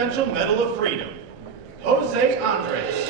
Presidential Medal of Freedom, Jose Andres.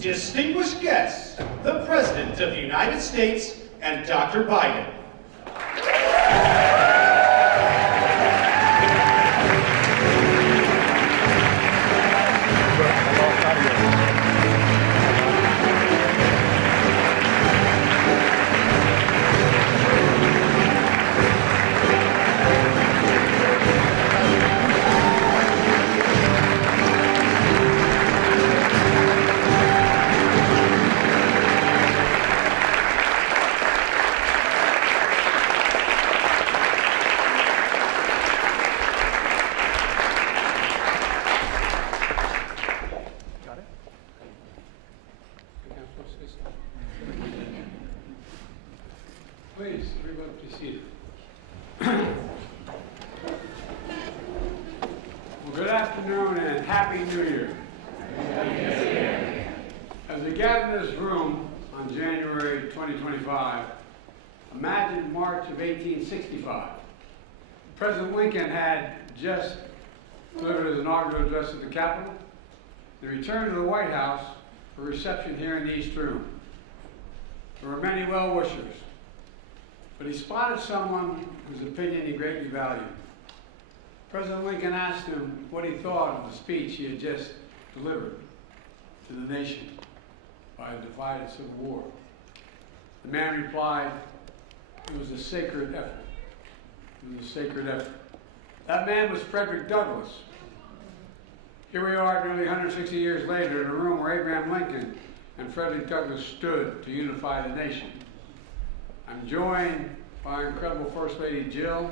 Distinguished guests, the President of the United States and Dr. Biden. Please, everybody be seated. Well, good afternoon and Happy New Year. As we gather in this room on January 2025, imagine March of 1865. President Lincoln had just delivered his inaugural address at the Capitol and returned to the White House for a reception here in the East Room. There were many well-wishers, but he spotted someone whose opinion he greatly valued. President Lincoln asked him what he thought of the speech he had just delivered to the nation by a divided civil war. The man replied, "It was a sacred effort. It was a sacred effort." That man was Frederick Douglass. Here we are nearly 160 years later in a room where Abraham Lincoln and Frederick Douglass stood to unify the nation. I'm joined by incredible First Lady Jill.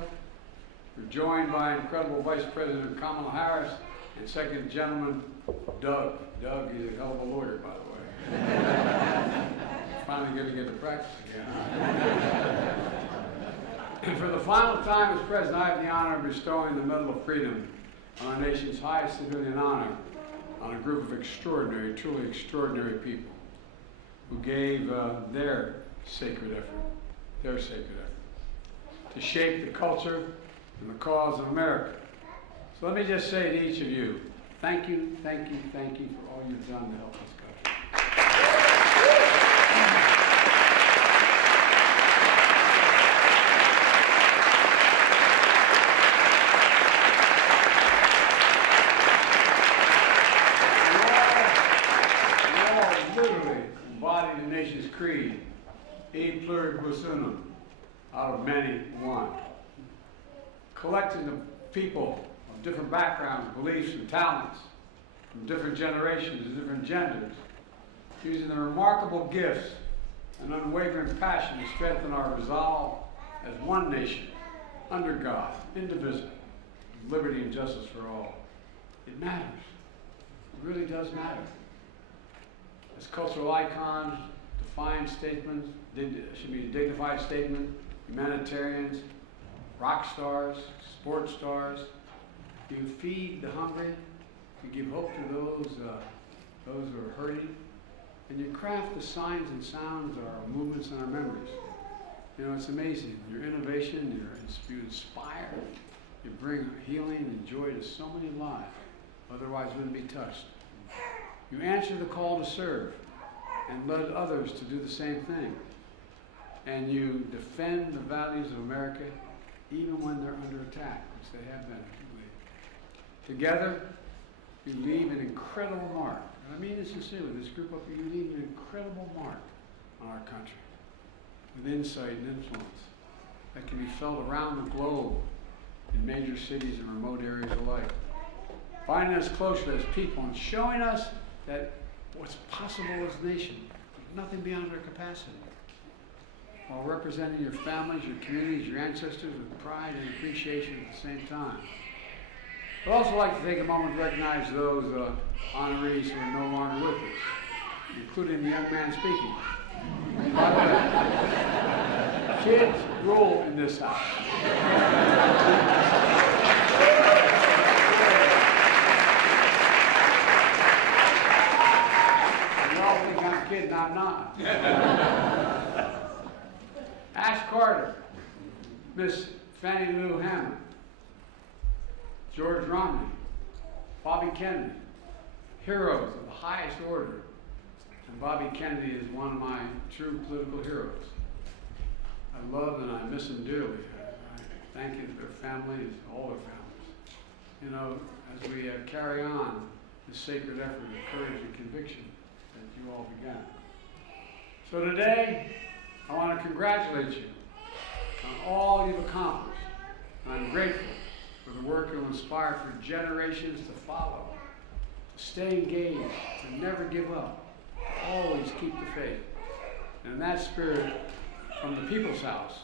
We're joined by incredible Vice President Kamala Harris and Second Gentleman Doug. Doug is a hell of a lawyer, by the way. Finally going to get to practice again. And for the final time as President, I have the honor of bestowing the Medal of Freedom on our nation's highest civilian honor on a group of extraordinary, truly extraordinary people who gave their sacred effort to shape the culture and the cause of America. So let me just say to each of you, thank you, thank you, thank you for all you've done to help us country. embody the nation's creed, e pluribus unum, out of many, one. Collecting of people of different backgrounds, beliefs, and talents, from different generations and different genders, using their remarkable gifts and unwavering passion to strengthen our resolve as one nation, under God, indivisible, with liberty and justice for all. It matters. It really does matter. As cultural icons, defiant statements, should be a dignified statement, humanitarians, rock stars, sports stars. You feed the hungry, you give hope to those who are hurting, and you craft the signs and sounds of our movements and our memories. You know, it's amazing. Your innovation, you inspire, you bring healing and joy to so many lives, otherwise wouldn't be touched. You answer the call to serve and led others to do the same thing. And you defend the values of America even when they're under attack, which they have been. Together, you leave an incredible mark. And I mean this sincerely, this group up here, you leave an incredible mark on our country with insight and influence that can be felt around the globe in major cities and remote areas alike. Binding us closer as people and showing us that what's possible as a nation is nothing beyond our capacity. While representing your families, your communities, your ancestors with pride and appreciation at the same time. I'd also like to take a moment to recognize those honorees who are no longer with us, including the young man speaking. By the way, kids rule in this house. You all think I'm kidding, I'm not. Ashton Carter, Miss Fannie Lou Hammond, George Romney, Bobby Kennedy, heroes of the highest order. And Bobby Kennedy is one of my true political heroes. I love and I miss them dearly. I thank you to their families, all their families. You know, as we carry on this sacred effort of courage and conviction that you all began. So today, I want to congratulate you on all you've accomplished. I'm grateful for the work you'll inspire for generations to follow, to stay engaged, to never give up, to always keep the faith. And in that spirit, from the People's House,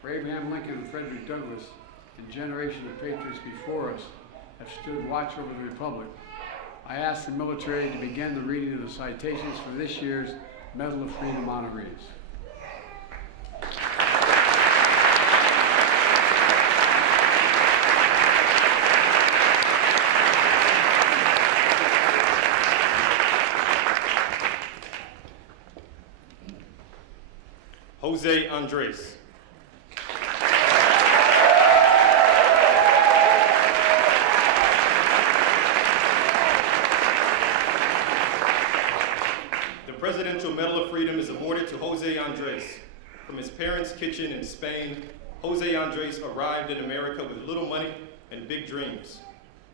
where Abraham Lincoln and Frederick Douglass and generations of patriots before us have stood watch over the Republic, I ask the military to begin the reading of the citations for this year's Medal of Freedom honorees. Jose Andres. The Presidential Medal of Freedom is awarded to Jose Andres. From his parents' kitchen in Spain, Jose Andres arrived in America with little money and big dreams.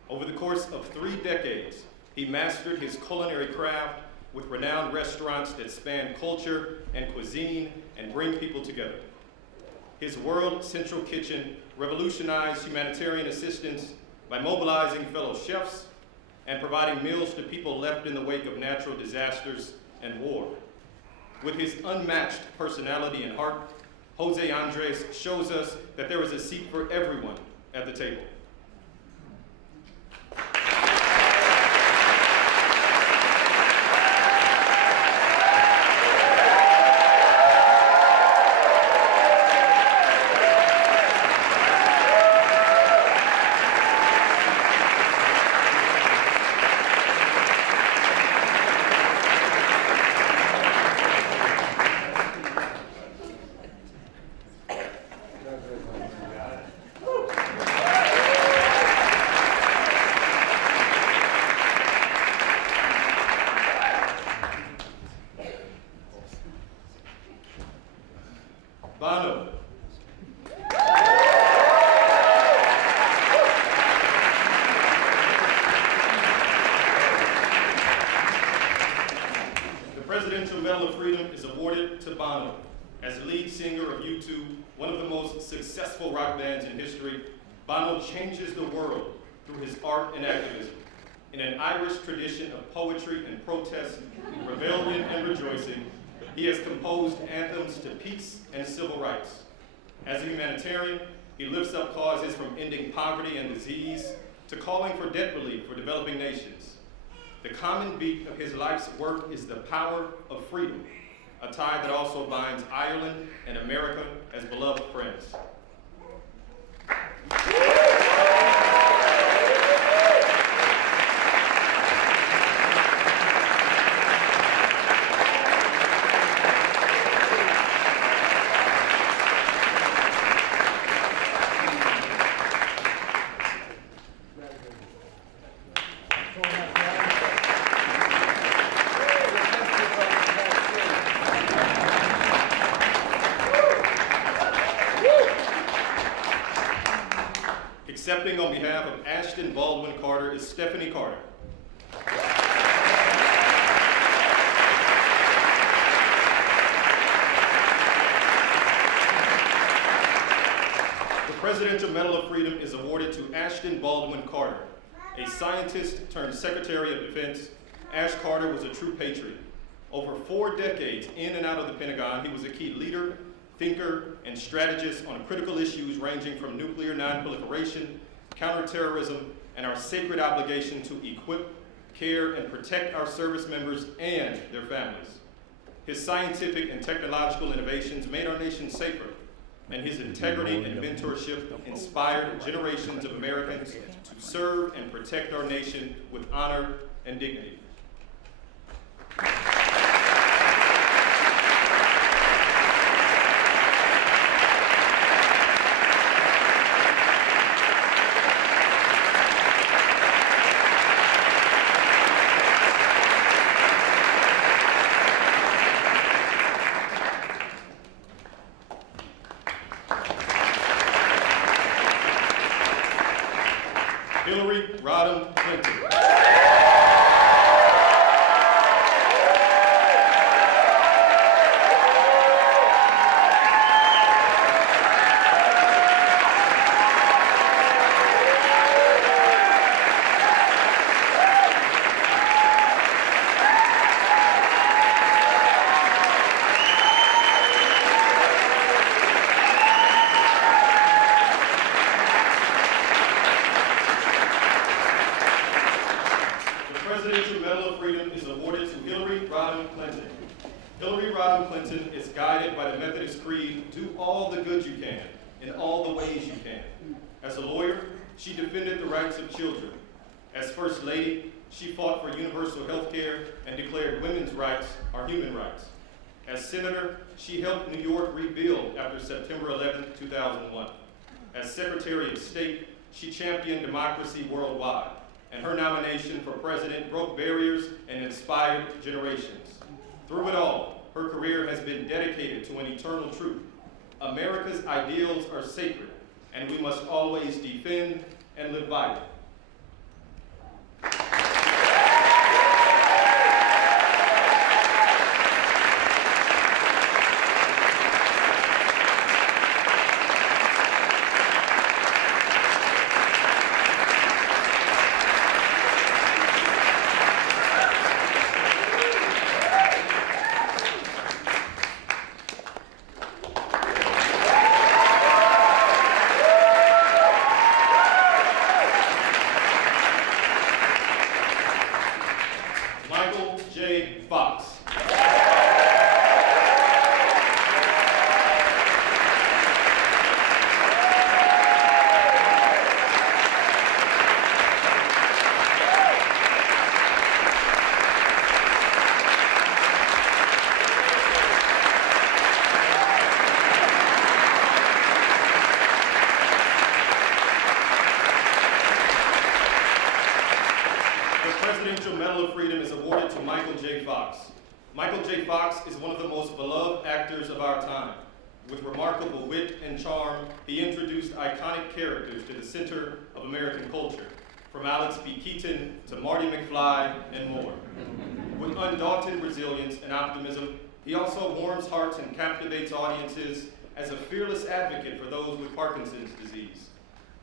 Over the course of 3 decades, he mastered his culinary craft with renowned restaurants that span culture and cuisine and bring people together. His World Central Kitchen revolutionized humanitarian assistance by mobilizing fellow chefs and providing meals to people left in the wake of natural disasters and war. With his unmatched personality and heart, Jose Andres shows us that there is a seat for everyone at the table. Bono. The Presidential Medal of Freedom Freedom is awarded to Bono. As lead singer of U2, one of the most successful rock bands in history, Bono changes the world through his art and activism. In an Irish tradition of poetry and protest, rebellion and rejoicing, he has composed anthems to peace and civil rights. As a humanitarian, he lifts up causes from ending poverty and disease to calling for debt relief for developing nations. The common beat of his life's work is the power of freedom, a tie that also binds Ireland and America as beloved friends. Accepting on behalf of Ashton Carter is Stephanie Carter. The Presidential Medal of Freedom is awarded to Ashton Carter. A scientist turned Secretary of Defense, Ash Carter was a true patriot. Over 4 decades in and out of the Pentagon, he was a key leader, thinker, and strategist on critical issues ranging from nuclear non-proliferation, counterterrorism, and our sacred obligation to equip, care, and protect our service members and their families. His scientific and technological innovations made our nation safer, and his integrity and mentorship inspired generations of Americans to serve and protect our nation with honor and dignity. Rodham. Rodham Clinton is guided by the Methodist Creed, do all the good you can, in all the ways you can. As a lawyer, she defended the rights of children. As First Lady, she fought for universal health care and declared women's rights are human rights. As Senator, she helped New York rebuild after September 11, 2001. As Secretary of State, she championed democracy worldwide, and her nomination for president broke barriers and inspired generations. Through it all, her career has been dedicated to an eternal truth. America's ideals are sacred, and we must always defend and live by them. Michael J. Fox is one of the most beloved actors of our time. With remarkable wit and charm, he introduced iconic characters to the center of American culture, from Alex P. Keaton to Marty McFly and more. With undaunted resilience and optimism, He also warms hearts and captivates audiences as a fearless advocate for those with Parkinson's disease,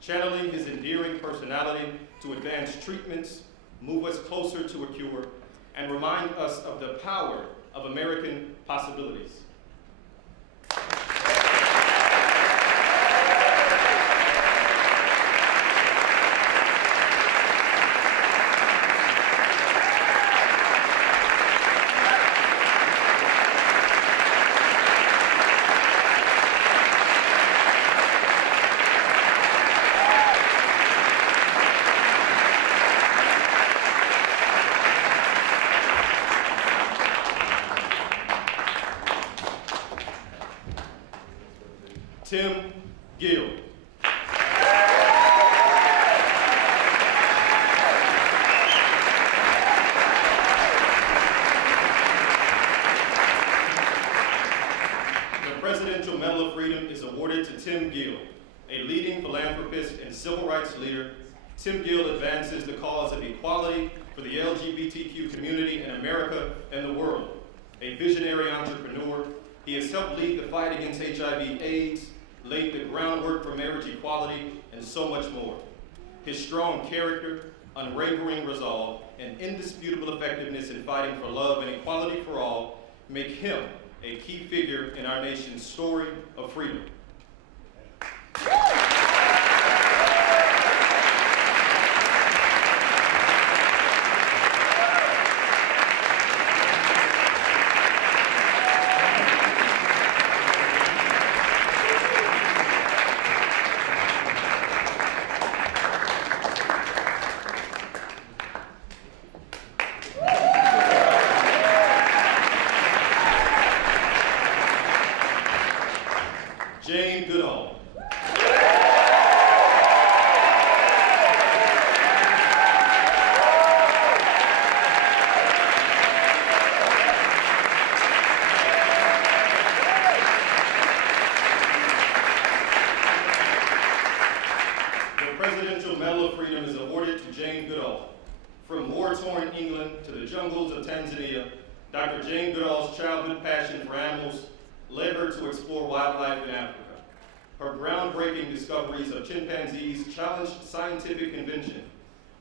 channeling his endearing personality to advance treatments, move us closer to a cure, and remind us of the power of American possibilities. Tim Gill. The Presidential Medal of Freedom is awarded to Tim Gill, a leading philanthropist and civil rights leader. Tim Gill advances the cause of equality for the LGBTQ community in America and the world. A visionary entrepreneur, he has helped lead the fight against HIV/AIDS, laid the groundwork for marriage equality, and so much more. His strong character, unwavering resolve, and indisputable effectiveness in fighting for love and equality for all make him a key figure in our nation's story of freedom. Goodall. The Presidential Medal of Freedom is awarded to Jane Goodall. From war-torn England to the jungles of Tanzania, Dr. Jane Goodall's childhood passion for animals led her to explore wildlife in Africa. Her groundbreaking discoveries of chimpanzees challenged scientific convention,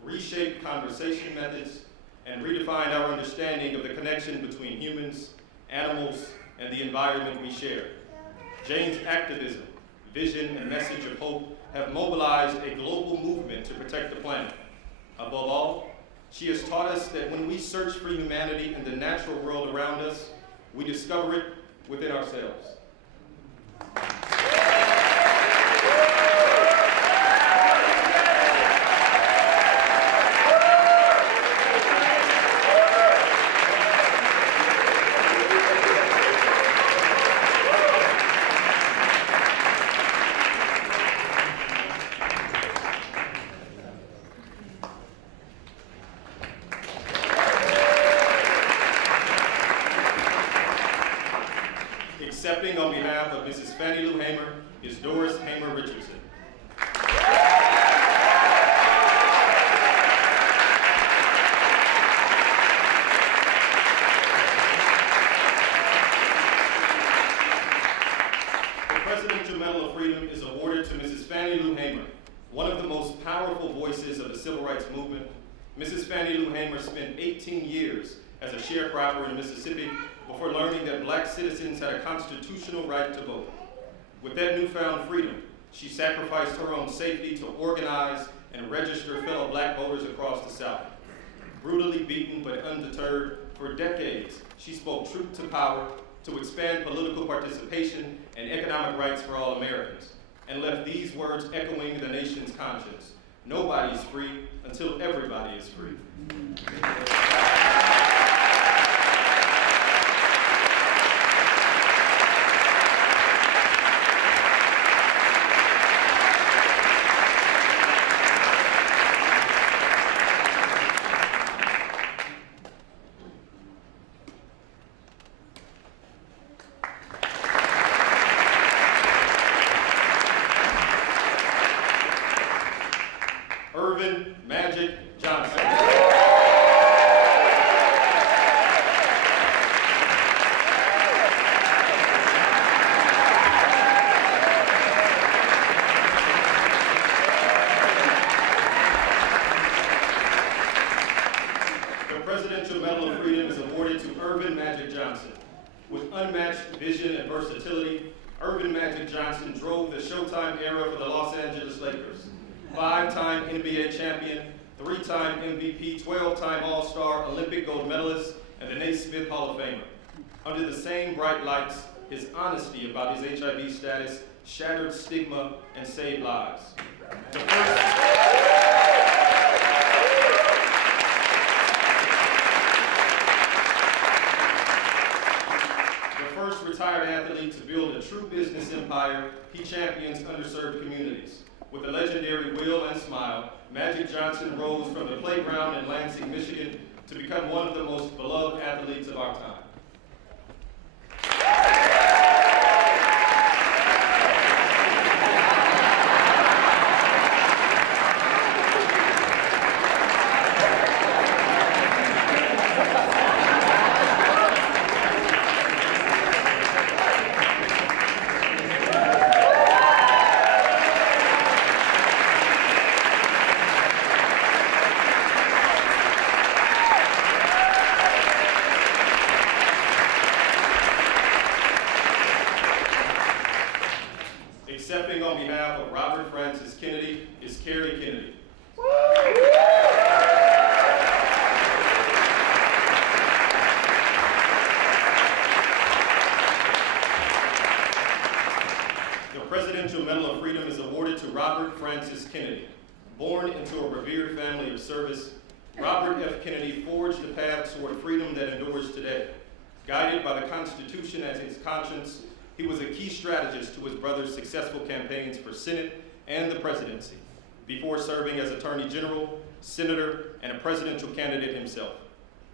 reshaped conversation methods, and redefined our understanding of the connection between humans, animals, and the environment we share. Jane's activism, vision, and message of hope have mobilized a global movement to protect the planet. Above all, she has taught us that when we search for humanity in the natural world around us, we discover it within ourselves. Accepting on behalf of Mrs. Fannie Lou Hamer is Doris Hamer Richardson. The Presidential Medal of Freedom is awarded to Mrs. Fannie Lou Hamer, one of the most powerful voices of the civil rights movement. Mrs. Fannie Lou Hamer spent 18 years as a sharecropper in Mississippi before learning that black citizens had a constitutional right to vote. With that newfound freedom, she sacrificed her own safety to organize and register fellow black voters across the South. Brutally beaten but undeterred, for decades, she spoke truth to power to expand political participation and economic rights for all Americans, and left these words echoing the nation's conscience: nobody is free until everybody is free. Magic Johnson. vision and versatility, Urban Magic Johnson drove the Showtime era for the Los Angeles Lakers. 5-time NBA champion, 3-time MVP, 12-time All-Star, Olympic gold medalist, and the Naismith Hall of Famer. Under the same bright lights, his honesty about his HIV status shattered stigma and saved lives. The first retired athlete to build a true business empire, he champions underserved communities. With a legendary will and smile, Magic Johnson rose from the playground in Lansing, Michigan, to become one of the most beloved athletes of our time. Accepting on behalf of Robert Francis Kennedy is Carrie Kennedy. The Presidential Medal of Freedom is awarded to Robert Francis Kennedy. Born into a revered family of service, Robert F. Kennedy forged a path toward freedom that endures today. Guided by the Constitution as his conscience, he was a key strategist to his brother's successful campaigns for Senate and the presidency, before serving as Attorney General, Senator, and a presidential candidate himself.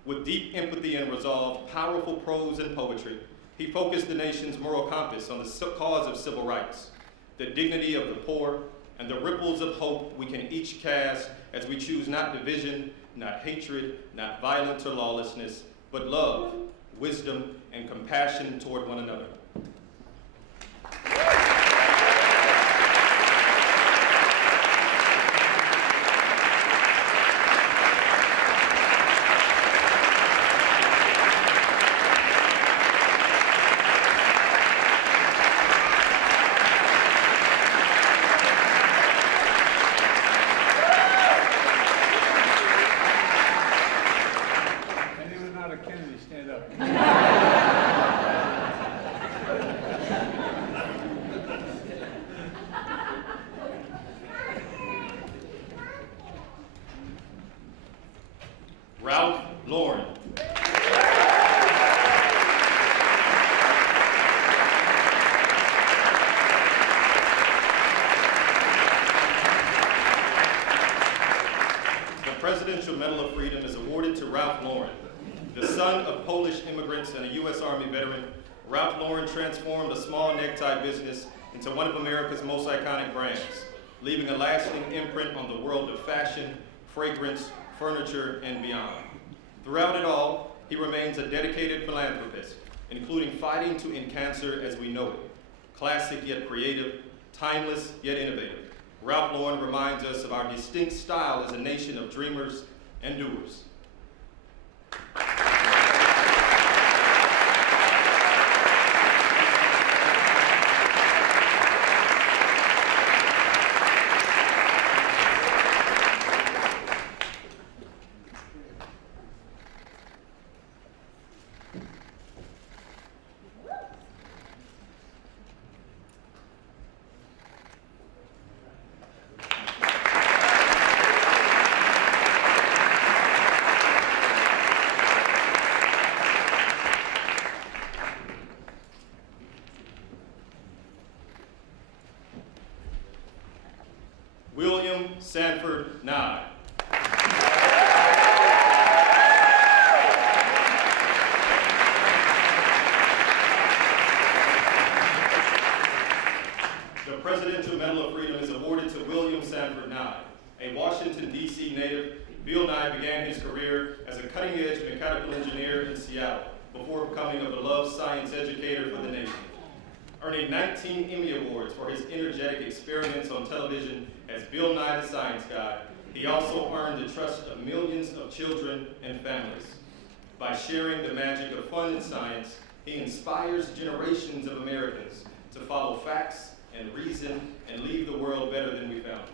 With deep empathy and resolve, powerful prose and poetry, he focused the nation's moral compass on the cause of civil rights, the dignity of the poor, and the ripples of hope we can each cast as we choose not division, not hatred, not violence or lawlessness, but love, wisdom, and compassion toward one another. Anyone not a Kennedy, stand up. Ralph Lauren. The Presidential Medal of Freedom is awarded to Ralph Lauren. The son of Polish immigrants and a U.S. Army veteran, Ralph Lauren transformed a small necktie business into one of America's most iconic brands, leaving a lasting imprint on the world of fashion, fragrance, furniture, and beyond. Throughout it all, he remains a dedicated philanthropist, including fighting to end cancer as we know it. Classic yet creative, timeless yet innovative, Ralph Lauren reminds us of our distinct style as a nation of dreamers and doers. Sanford, Nye. The Presidential Medal of Freedom is awarded to William Sanford Nye. A Washington, D.C. native, Bill Nye began his career as a cutting-edge mechanical engineer in Seattle before becoming a beloved science educator for the nation. Earning 19 Emmy Awards for his energetic experiments on television as Bill Nye the Science Guy, he also earned the trust of millions of children and families. By sharing the magic of fun and science, He inspires generations of Americans to follow facts and reason and leave the world better than we found it.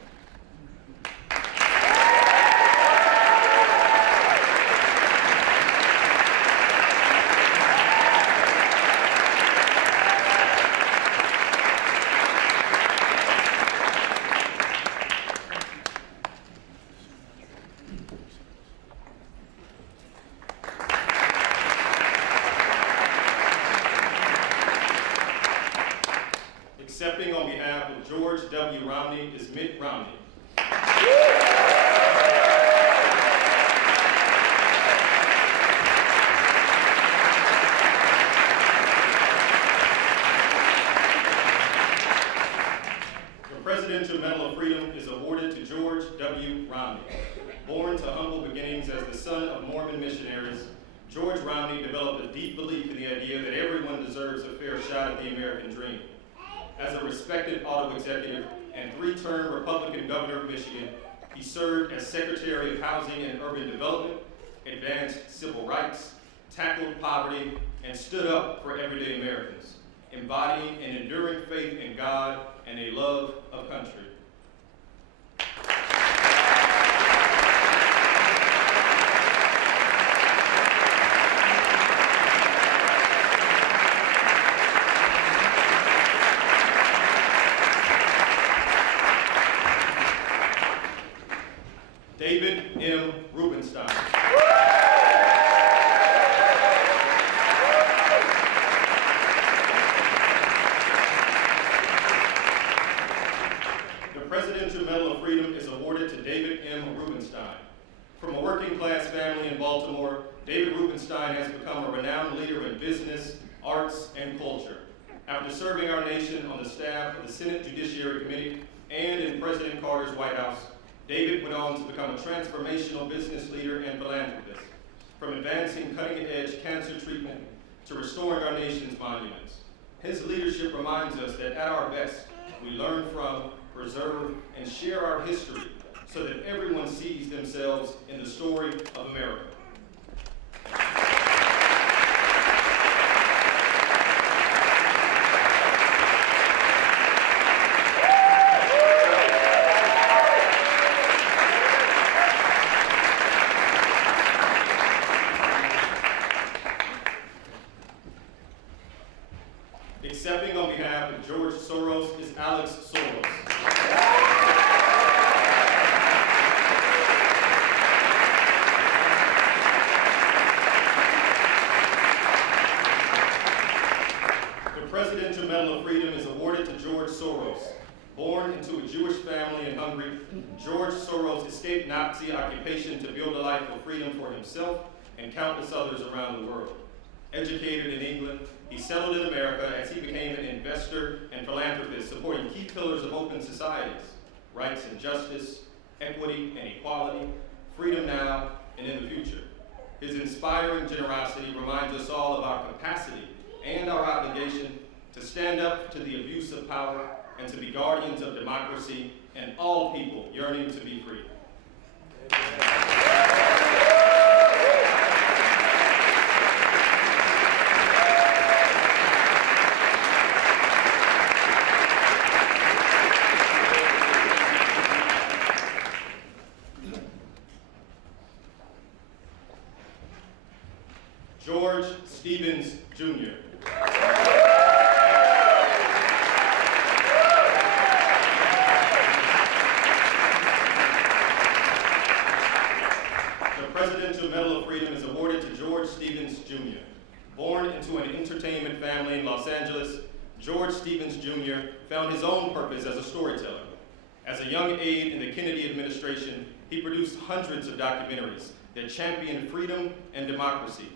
Accepting on behalf of George W. Romney is Mitt Romney. The Presidential Medal of Freedom is awarded to George W. Romney. Born to humble beginnings as the son of Mormon missionaries, George Romney developed a deep belief in the idea that everyone deserves a fair shot at the American dream. As a respected auto executive and 3-term Republican governor of Michigan, he served as Secretary of Housing and Urban Development, advanced civil rights, tackled poverty, and stood up for everyday Americans, embodying an enduring faith in God and a love of country. David M. Rubenstein. The Presidential Medal of Freedom is awarded to David M. Rubenstein. From a working-class family in Baltimore, David Rubenstein has become a renowned leader in business, arts, and culture. After serving our nation on the staff of the Senate Judiciary Committee and in President Carter's White House, David went on to become a transformational business leader and philanthropist, from advancing cutting-edge cancer treatment to restoring our nation's monuments. His leadership reminds us that at our best, we learn from, preserve, and share our history so that everyone sees themselves in the story of America. Accepting on behalf of George Soros is Alex Soros. The Presidential Medal of Freedom is awarded to George Soros. Born into a Jewish family in Hungary, George Soros escaped Nazi occupation to build a life of freedom for himself and countless others around the world. Educated in England, he settled in America as he became an investor and philanthropist supporting key pillars of open societies, rights and justice, equity and equality, freedom now and in the future. His inspiring generosity reminds us all of our capacity and our obligation to stand up to the abuse of power and to be guardians of democracy and all people yearning to be free. George Stevens, Jr. The Presidential Medal of Freedom is awarded to George Stevens, Jr. Born into an entertainment family in Los Angeles, George Stevens, Jr. found his own purpose as a storyteller. As a young aide in the Kennedy administration, he produced hundreds of documentaries that championed freedom and democracy.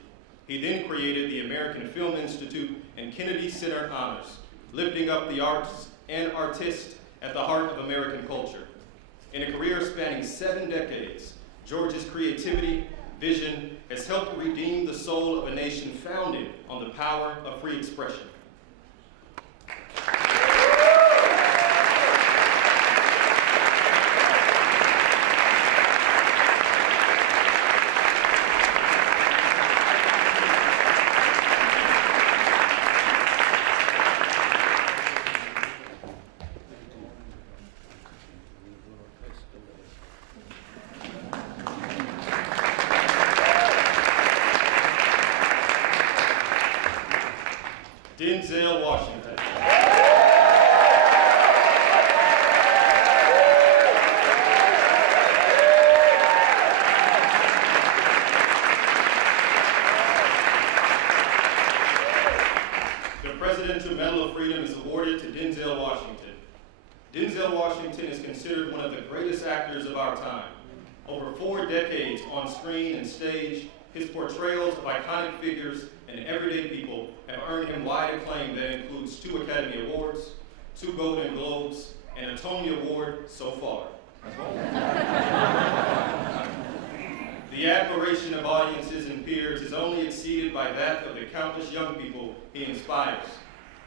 He then created the American Film Institute and Kennedy Center Honors, lifting up the arts and artists at the heart of American culture. In a career spanning 7 decades, George's creativity, vision has helped redeem the soul of a nation founded on the power of free expression. Denzel Washington is considered one of the greatest actors of our time. Over 4 decades on screen and stage, his portrayals of iconic figures and everyday people have earned him wide acclaim that includes 2 Academy Awards, 2 Golden Globes, and a Tony Award so far. The admiration of audiences and peers is only exceeded by that of the countless young people he inspires.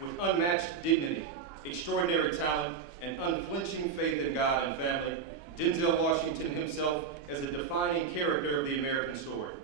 With unmatched dignity, extraordinary talent, and unflinching faith in God and family, Denzel Washington himself is a defining character of the American story.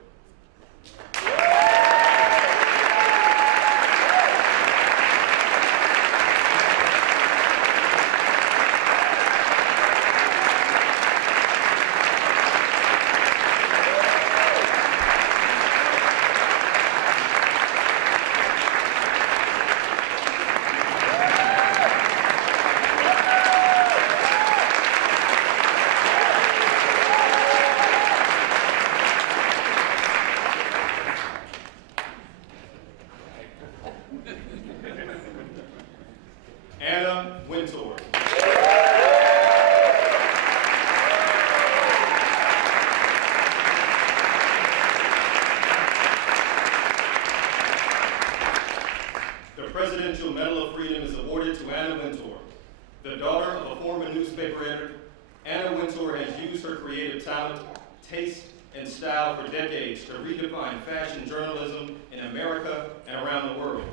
Taste and style for decades to redefine fashion journalism in America and around the world.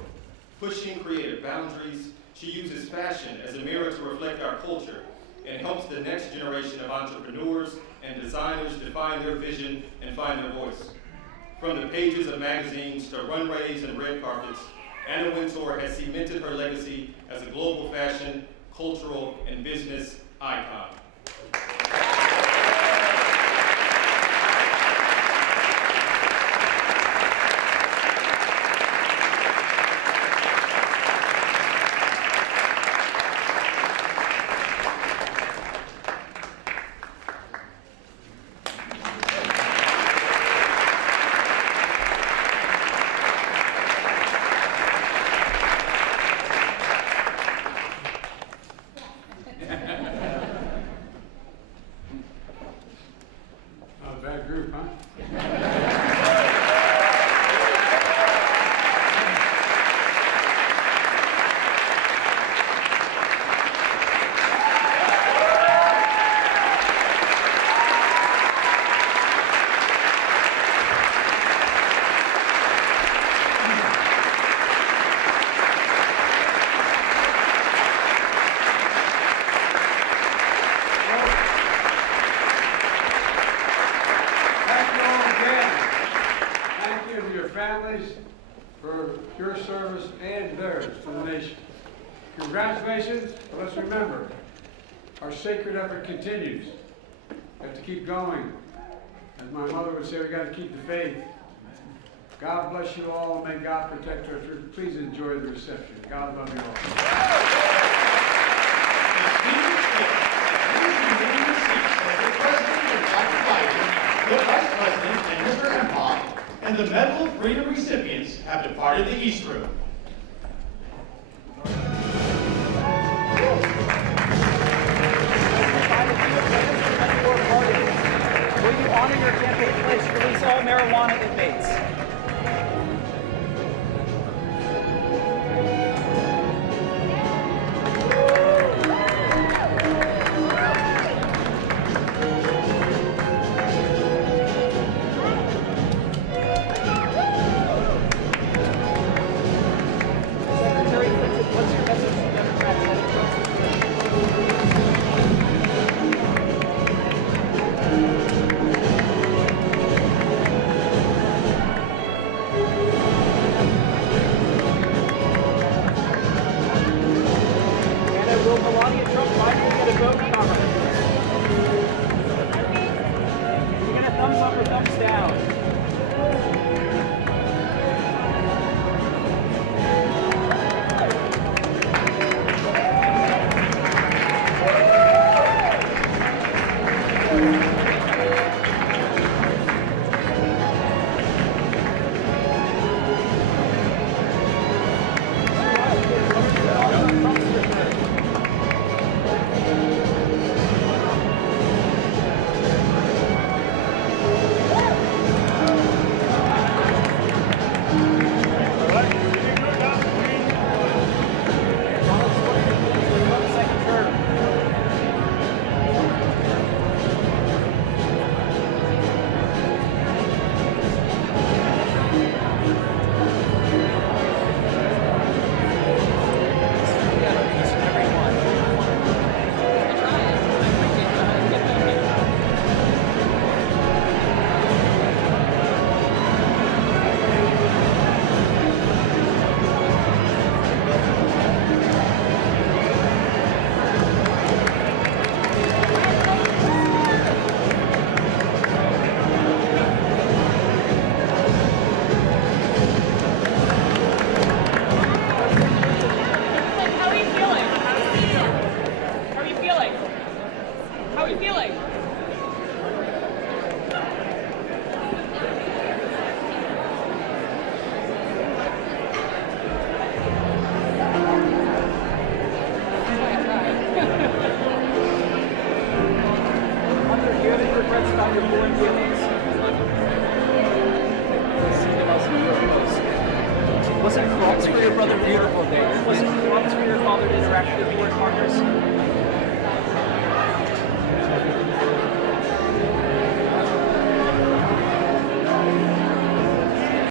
Pushing creative boundaries, she uses fashion as a mirror to reflect our culture and helps the next generation of entrepreneurs and designers define their vision and find their voice. From the pages of magazines to runways and red carpets, Anna Wintour has cemented her legacy as a global fashion, cultural, and business icon. For your service and theirs to the nation. Congratulations, but let's remember, our sacred effort continues. We have to keep going. As my mother would say, we got to keep the faith. God bless you all, and may God protect our church. Please enjoy the reception. God love you all. The Vice President and Mr. Empire and the Medal of Freedom recipients have departed the East Room. Will you honor your campaign pledge to release all marijuana inmates? about your born inmates? Was it corrupt for your brother? Beautiful day. Was it corrupt for your father to interact with your board partners?